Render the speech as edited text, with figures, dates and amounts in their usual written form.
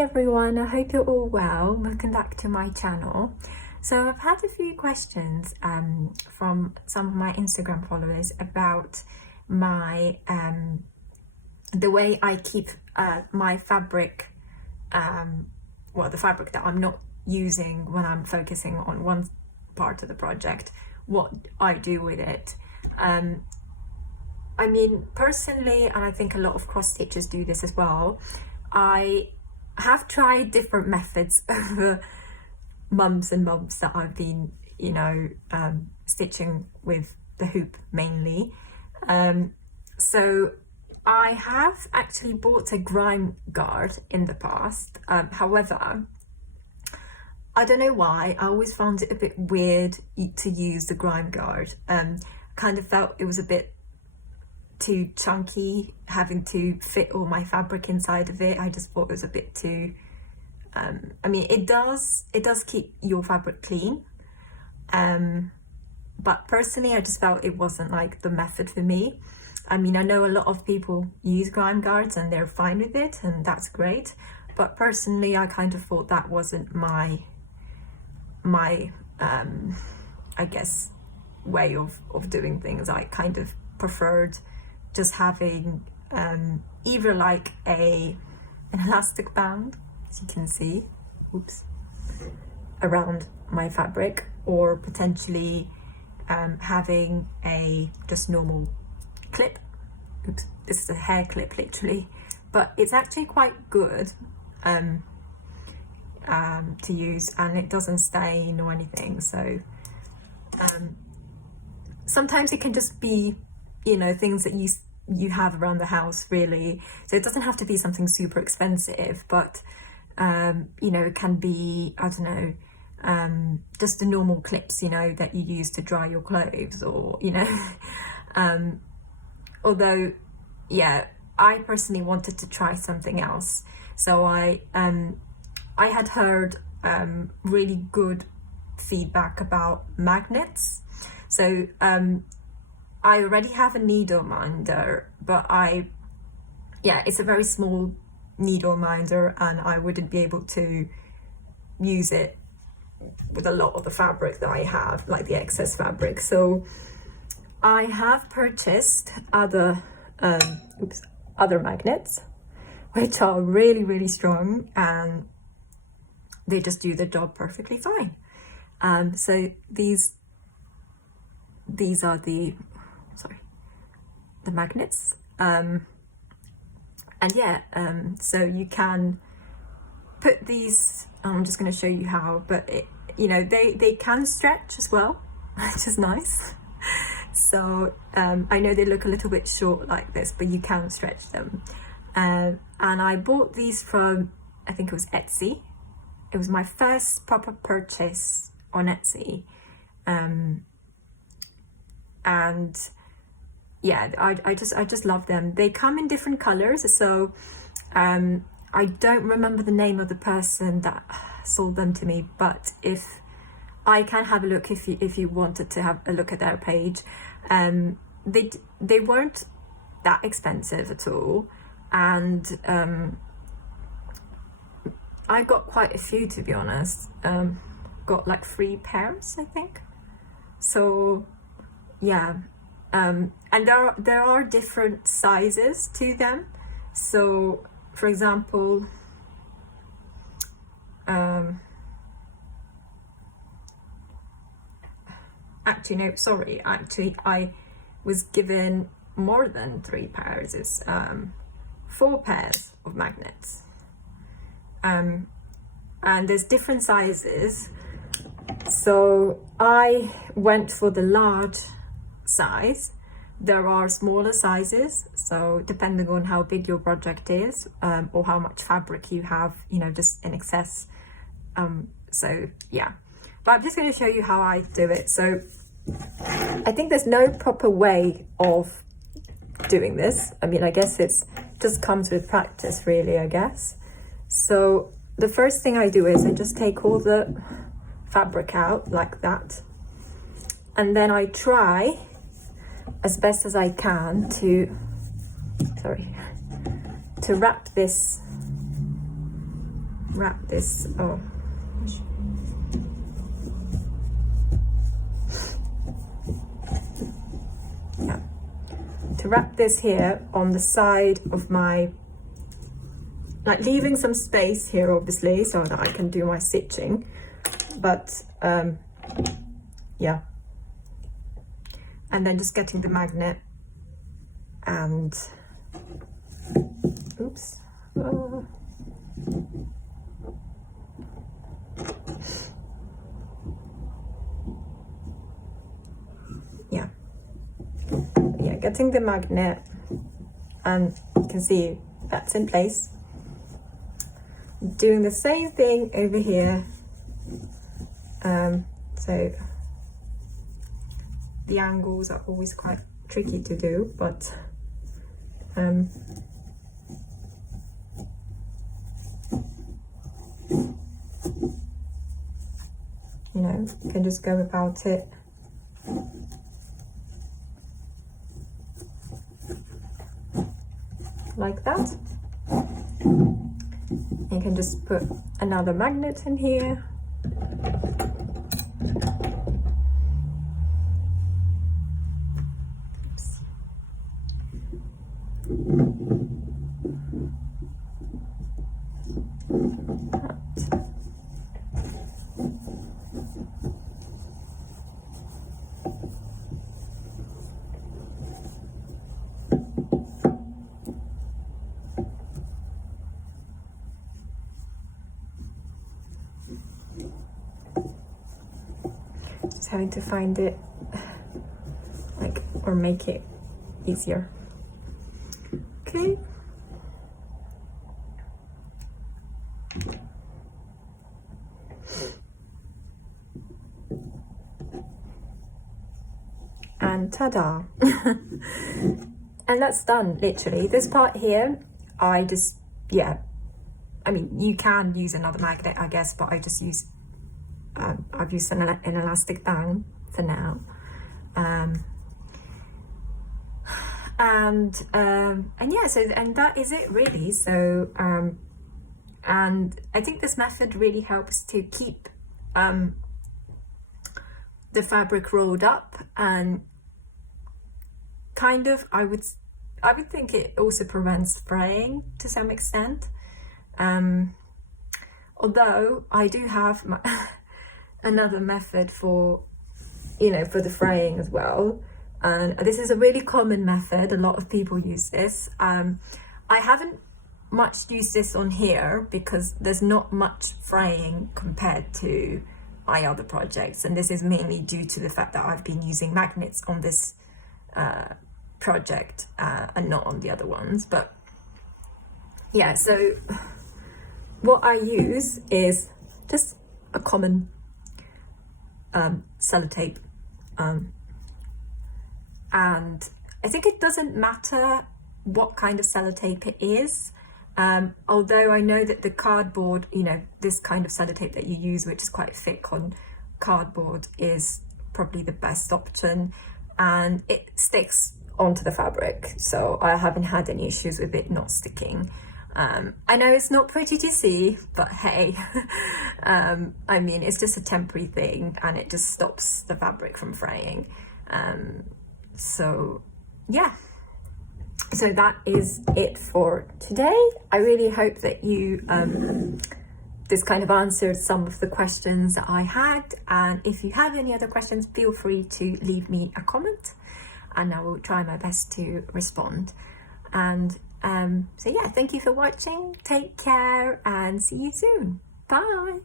everyone, I hope you're all well. Welcome back to my channel. So I've had a few questions from some of my Instagram followers about my the way I keep my fabric, the fabric that I'm not using when I'm focusing on one part of the project, what I do with it. I mean, personally, and I think a lot of cross stitchers do this as well, I have tried different methods over months and months that I've been, stitching with the hoop mainly. So I have actually bought a grime guard in the past. However, I don't know why, I always found it a bit weird to use the grime guard. Kind of felt it was a bit too chunky, having to fit all my fabric inside of it. I just thought it was a bit too I mean, it does keep your fabric clean, but personally I just felt it wasn't like the method for me. I mean, I know a lot of people use grime guards and they're fine with it, and that's great, but personally I kind of thought that wasn't my I guess way of doing things. I kind of preferred just having either like an elastic band, as you can see, around my fabric, or potentially having a just normal clip. This is a hair clip literally, but it's actually quite good to use, and it doesn't stain or anything. So sometimes it can just be things that you have around the house, really. So it doesn't have to be something super expensive, but it can be, I don't know, just the normal clips, that you use to dry your clothes, or although, yeah, I personally wanted to try something else. So I had heard really good feedback about magnets. So I already have a needle minder, but it's a very small needle minder, and I wouldn't be able to use it with a lot of the fabric that I have, like the excess fabric. So I have purchased other magnets, which are really, really strong, and they just do the job perfectly fine. So these are the magnets, and so you can put these, I'm just going to show you how, but they can stretch as well, which is nice. So I know they look a little bit short like this, but you can stretch them, and I bought these from, I think it was Etsy. It was my first proper purchase on Etsy, and yeah, I just love them. They come in different colors, so I don't remember the name of the person that sold them to me, but if I can have a look, if you wanted to have a look at their page. They weren't that expensive at all, and I got quite a few, to be honest. Got like 3 pairs, I think. So yeah, and there are different sizes to them. So for example, actually no, sorry, actually I was given more than 3 pairs. It's 4 pairs of magnets, and there's different sizes. So I went for the large size. There are smaller sizes, so depending on how big your project is, or how much fabric you have, just in excess. So yeah, but I'm just going to show you how I do it. So I think there's no proper way of doing this. I mean, I guess it's just comes with practice, really, I guess. So the first thing I do is I just take all the fabric out like that, and then I try as best as I can to, to wrap this wrap this, yeah, to wrap this here on the side of my, like leaving some space here obviously so that I can do my stitching, but yeah, and then just getting the magnet and oops, yeah, getting the magnet, and you can see that's in place. Doing the same thing over here, so the angles are always quite tricky to do, but you know, you can just go about it like that. You can just put another magnet in here. Oops. Just having to find it, like, or make it easier. Okay. And ta-da! And that's done, literally. This part here, I just, yeah, I mean, you can use another magnet, I guess, but I just use, I've used an elastic band for now. And yeah, so, and that is it really. So, and I think this method really helps to keep the fabric rolled up, and kind of, I would think it also prevents fraying to some extent. Although I do have my another method for, you know, for the fraying as well. And this is a really common method. A lot of people use this. I haven't much used this on here because there's not much fraying compared to my other projects. And this is mainly due to the fact that I've been using magnets on this project and not on the other ones. But yeah, so what I use is just a common sellotape, and I think it doesn't matter what kind of sellotape it is, although I know that the cardboard, you know, this kind of sellotape that you use, which is quite thick on cardboard, is probably the best option, and it sticks onto the fabric, so I haven't had any issues with it not sticking. I know it's not pretty to see, but hey, I mean, it's just a temporary thing and it just stops the fabric from fraying. So yeah, so that is it for today. I really hope that you this kind of answered some of the questions that I had, and if you have any other questions, feel free to leave me a comment and I will try my best to respond. And so yeah, thank you for watching, take care and see you soon. Bye.